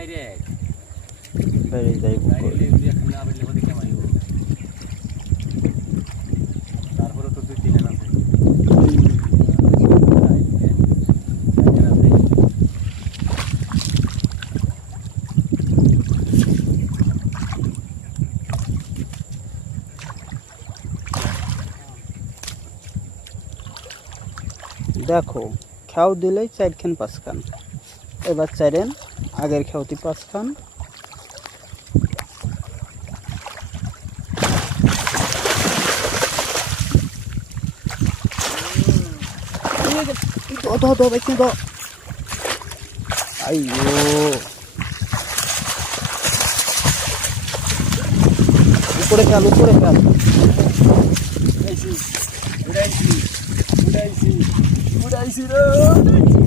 direct বেড়ে যাইব তারপরে তো 2-3 আছে দেখো খেয়াও দিলেই 4 খান 5 খান এবার চারেন আগের খেয়াওতি 5 খান ধো বেশি ধো আইয়ো উপরে খেয়াল উড়াইছি রে